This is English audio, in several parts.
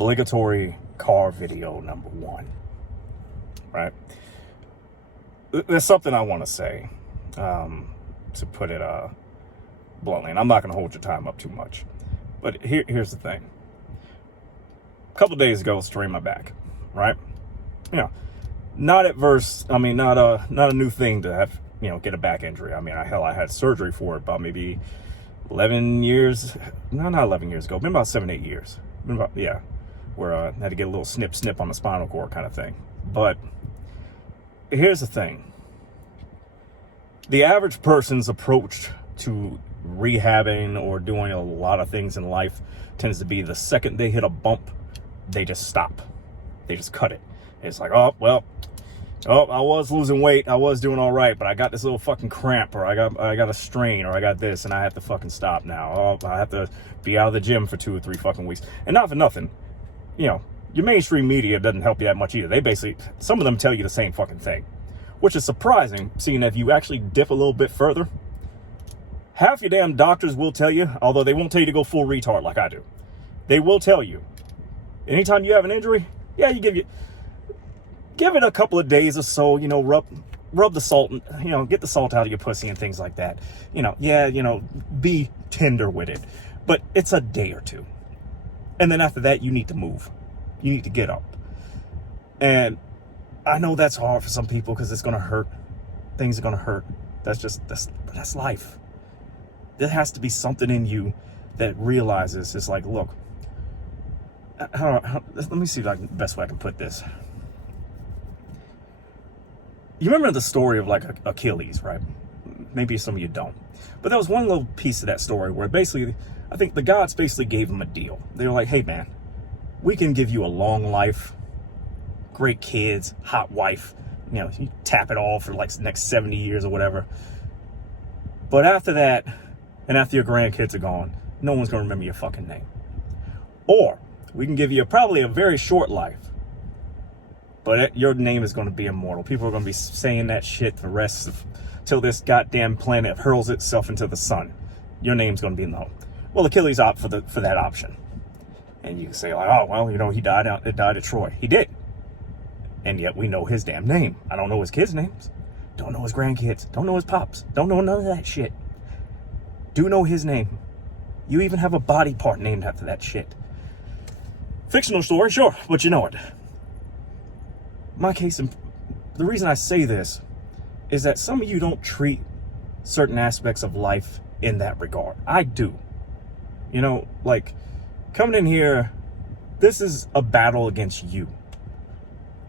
obligatory car video number one, right? There's something I want to say, to put it bluntly, and I'm not going to hold your time up too much. But here's the thing. A couple days ago, strained my back, right? You know, not adverse. I mean, not a new thing to have, get a back injury. I mean, I had surgery for it about maybe 11 years. No, not 11 years ago. Been about 7-8 years. Where I had to get a little snip on the spinal cord kind of thing. But here's the thing. The average person's approach to rehabbing or doing a lot of things in life tends to be the second they hit a bump, they just stop. They just cut it. It's like, I was losing weight, I was doing all right, but I got this little fucking cramp, or I got a strain, or I got this, and I have to fucking stop now. I have to be out of the gym for 2 or 3 fucking weeks. And not for nothing, your mainstream media doesn't help you that much either. They basically, some of them tell you the same fucking thing, which is surprising, seeing if you actually dip a little bit further. Half your damn doctors will tell you, although they won't tell you to go full retard like I do. They will tell you, anytime you have an injury, give it a couple of days or so, rub the salt, get the salt out of your pussy and things like that. Be tender with it. But it's a day or two. And then after that, you need to move. You need to get up. And I know that's hard for some people because it's going to hurt. Things are going to hurt. That's life. There has to be something in you that realizes, it's like, look, let me see the best way I can put this. You remember the story of like Achilles, right? Maybe some of you don't. But there was one little piece of that story where basically, I think the gods basically gave him a deal. They were like, hey man, we can give you a long life, great kids, hot wife, you tap it all for like the next 70 years or whatever. But after that, and after your grandkids are gone, no one's going to remember your fucking name. Or we can give you probably a very short life, but your name is going to be immortal. People are going to be saying that shit the rest of, till this goddamn planet hurls itself into the sun. Your name's going to be in the hole. Well, Achilles opted for that option. And you can say like, oh, well, he died at Troy. He did. And yet we know his damn name. I don't know his kids' names. Don't know his grandkids. Don't know his pops. Don't know none of that shit. Do know his name. You even have a body part named after that shit. Fictional story, sure, but you know it. My case, the reason I say this is that some of you don't treat certain aspects of life in that regard. I do. Like coming in here, this is a battle against you.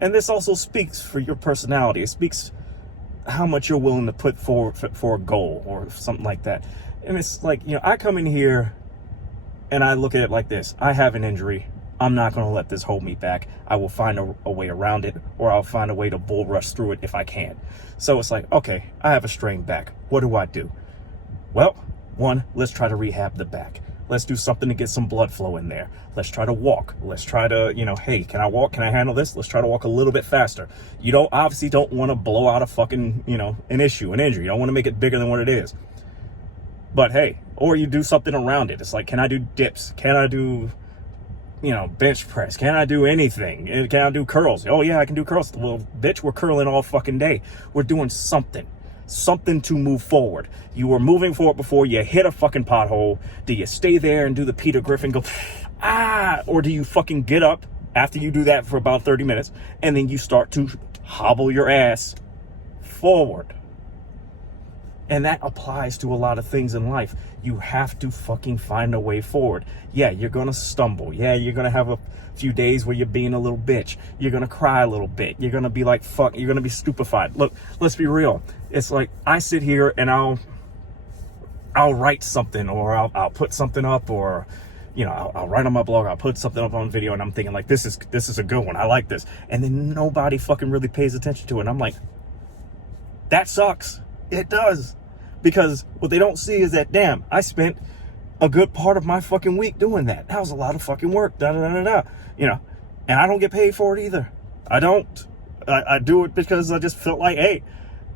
And this also speaks for your personality. It speaks how much you're willing to put forward for a goal or something like that. And it's like, I come in here and I look at it like this. I have an injury. I'm not going to let this hold me back. I will find a way around it, or I'll find a way to bull rush through it if I can. So it's like, okay, I have a strained back. What do I do? Well, one, let's try to rehab the back. Let's do something to get some blood flow in there. Let's try to walk. Let's try to, hey, can I walk? Can I handle this? Let's try to walk a little bit faster. You obviously don't want to blow out a fucking, an issue, an injury. You don't want to make it bigger than what it is. But hey, or you do something around it. It's like, can I do dips? Can I do, bench press? Can I do anything? Can I do curls? Oh yeah, I can do curls. Well, bitch, we're curling all fucking day. We're doing something to move forward. You were moving forward before you hit a fucking pothole. Do you stay there and do the Peter Griffin go, or do you fucking get up after you do that for about 30 minutes and then you start to hobble your ass forward? And that applies to a lot of things in life. You have to fucking find a way forward. Yeah, you're going to stumble. Yeah, you're going to have a few days where you're being a little bitch. You're going to cry a little bit. You're going to be like, fuck, you're going to be stupefied. Look, let's be real. It's like I sit here and I'll write something, or I'll put something up, or, I'll write on my blog, I'll put something up on video, and I'm thinking like, this is a good one. I like this. And then nobody fucking really pays attention to it. And I'm like, that sucks. It does. Because what they don't see is that, damn, I spent a good part of my fucking week doing that. That was a lot of fucking work, and I don't get paid for it either. I don't. I do it because I just felt like, hey,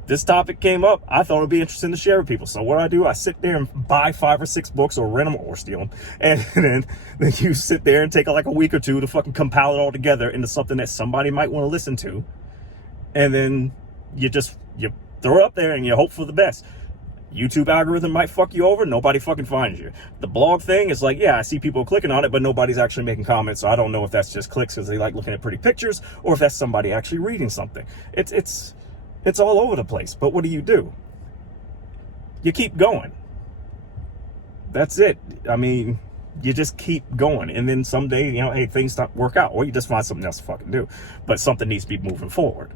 this topic came up. I thought it'd be interesting to share with people. So what do? I sit there and buy 5 or 6 books or rent them or steal them. And then you sit there and take like a week or two to fucking compile it all together into something that somebody might want to listen to. And then you throw it up there and you hope for the best. YouTube algorithm might fuck you over. Nobody fucking finds you. The blog thing is like, yeah, I see people clicking on it, but nobody's actually making comments. So I don't know if that's just clicks because they like looking at pretty pictures or if that's somebody actually reading something. It's all over the place. But what do? You keep going. That's it. I mean, you just keep going. And then someday, hey, things stop work out. Or you just find something else to fucking do. But something needs to be moving forward.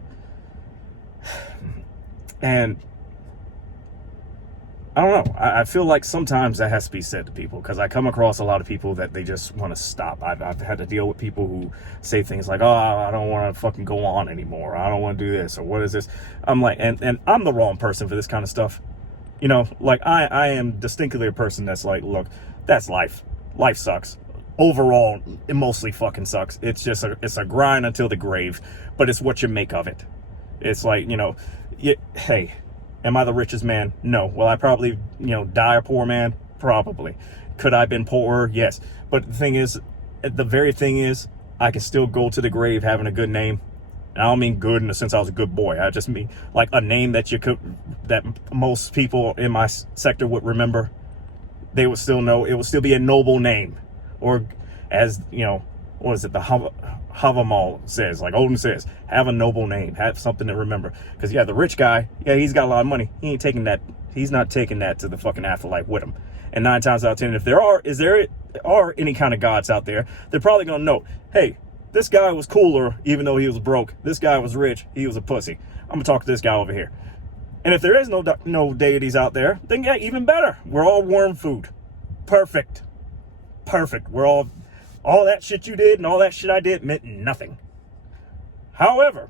And I don't know. I feel like sometimes that has to be said to people because I come across a lot of people that they just want to stop. I've had to deal with people who say things like, oh, I don't want to fucking go on anymore. I don't want to do this. Or what is this? I'm like, and I'm the wrong person for this kind of stuff. Like I am distinctly a person that's like, look, that's life. Life sucks. Overall, it mostly fucking sucks. It's just it's a grind until the grave, but it's what you make of it. It's like, hey, am I the richest man? No. Will I probably, die a poor man? Probably. Could I have been poorer? Yes. But the very thing is, I can still go to the grave having a good name. And I don't mean good in the sense I was a good boy. I just mean like a name that that most people in my sector would remember. They would still know. It would still be a noble name. Or as, what is it? The Havamal says, like Odin says, have a noble name, have something to remember. Because the rich guy, he's got a lot of money. He ain't taking that. He's not taking that to the fucking afterlife with him. And 9 times out of 10, if there are any kind of gods out there, they're probably gonna know, hey, this guy was cooler, even though he was broke. This guy was rich. He was a pussy. I'm gonna talk to this guy over here. And if there is no deities out there, then even better. We're all worm food. Perfect. We're all that shit you did and all that shit I did meant nothing. However,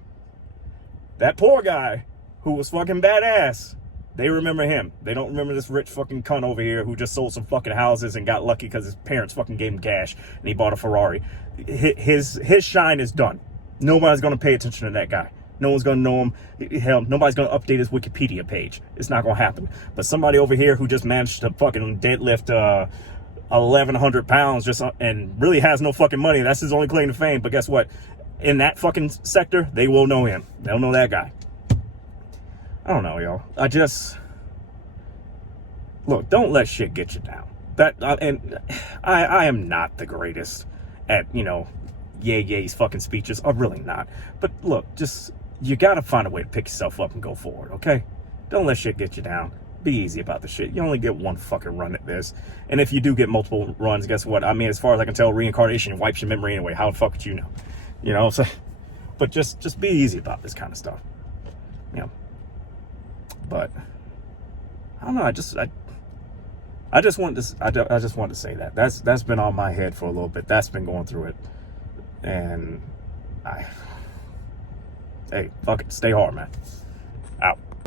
that poor guy who was fucking badass, they remember him. They don't remember this rich fucking cunt over here who just sold some fucking houses and got lucky because his parents fucking gave him cash and he bought a Ferrari. His shine is done. Nobody's going to pay attention to that guy. No one's going to know him. Hell, nobody's going to update his Wikipedia page. It's not going to happen. But somebody over here who just managed to fucking deadlift 1,100 pounds and really has no fucking money. That's his only claim to fame. But guess what? In that fucking sector, they will know him. They'll know that guy. I don't know, y'all. Look, don't let shit get you down. I am not the greatest at, yay's fucking speeches. I'm really not. But look, you got to find a way to pick yourself up and go forward, okay? Don't let shit get you down. Be easy about the shit. You only get one fucking run at this. And if you do get multiple runs, guess what? I mean, as far as I can tell, reincarnation wipes your memory anyway. How the fuck would you know? So, but just be easy about this kind of stuff. But I don't know. I just wanted to say that. That's been on my head for a little bit. That's been going through it. And hey, fuck it. Stay hard, man. Out.